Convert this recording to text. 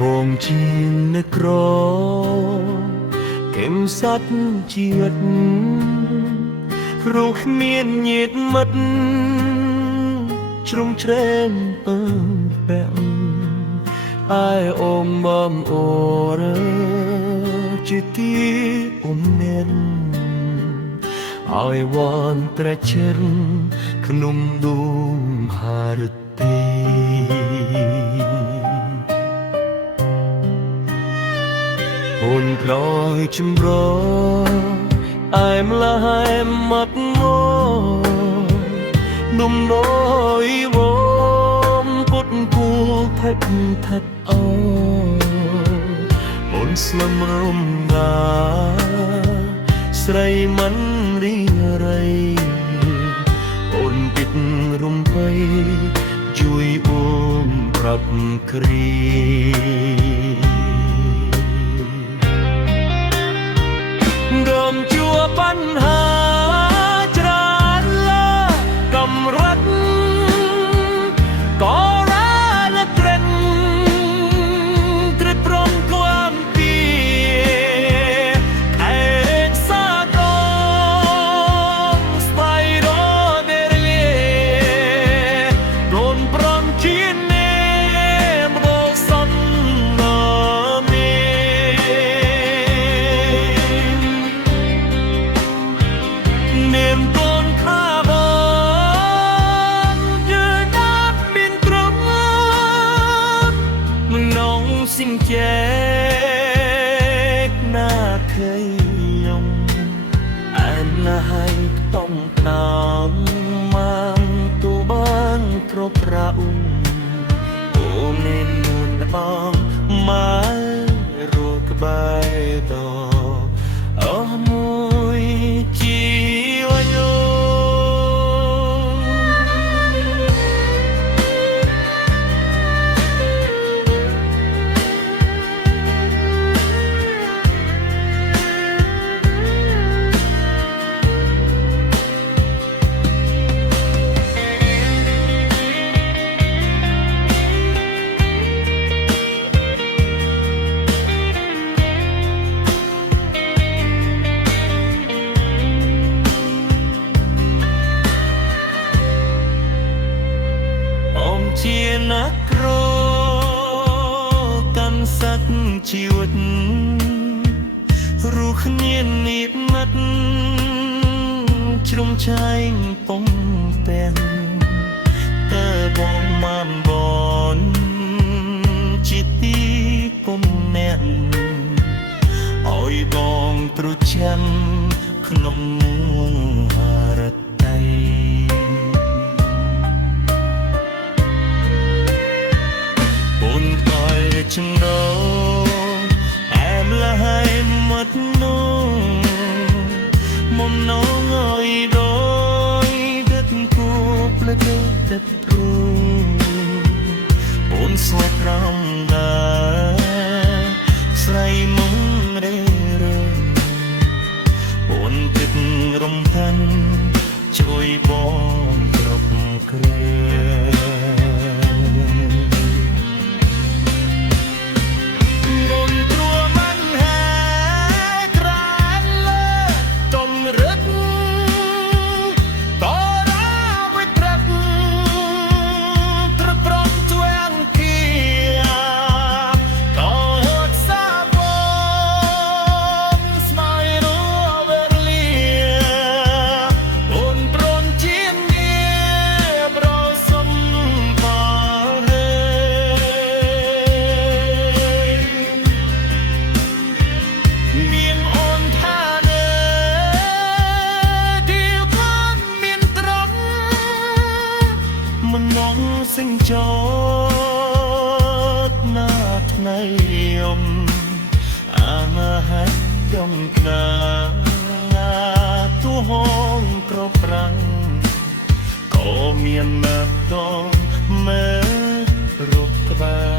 បងជានឹក្រកែមសัตว์ជាតិរូបគ្មានញាតិមិត្តជ្រុំជ្រែងពើពាក់អាយអូមបំអូរជាទីអូនមែនឲ្យវ៉ាន់ត្រែជិនខ្ញុំឌូមហារទេអូនក្រោយជំរអែមលហែមមាត់ងនំណយវមពុតគូថេបថេបអូនស្លឹមរំងាស្រីមិនរីរៃអូនពិតរំភៃជួយអូនប្រាប់គ្រីរំជួបញ្ហាច្រើនលើកម្រិតក៏រ៉ាលត្រេនត្រេប្រំความពីឯកសារកងស្បៃរដេរីរនប្រំជានេមរសំណាមេនេមកូនខាបងយឺណាប់មានត្រង់មិននងសិងចែកណាเคยយំអែមណាស់ឲ្យតំតាមមកទូបានគ្រប់ប្រាអ៊ុំអូនេននួនបងមករកក្បែរតអស់មួយជីវញោជាណាក្រកាន់សัตว์ជីវិតរូបគ្នានិមិត្តជ្រុំឆែងពំពេនតើបងបានបនជាទីគុំអ្នកឲ្យបងទ្រុចាំក្នុងហារតៃចំណោអែមលហើយមាត់នោះមុំនងអើយដោយដិតគូផ្លេចដិតគ្រូអូនស្លាប់រំដាស្រីមុំរេរអូនពិតរំខានជួយបងគ្រប់គ្រាសិងចតណាថ្ងៃយំអាមាហែយំណាទូហងក្រប្រាំងក៏មានណាស់ដងមែរកក្បែរ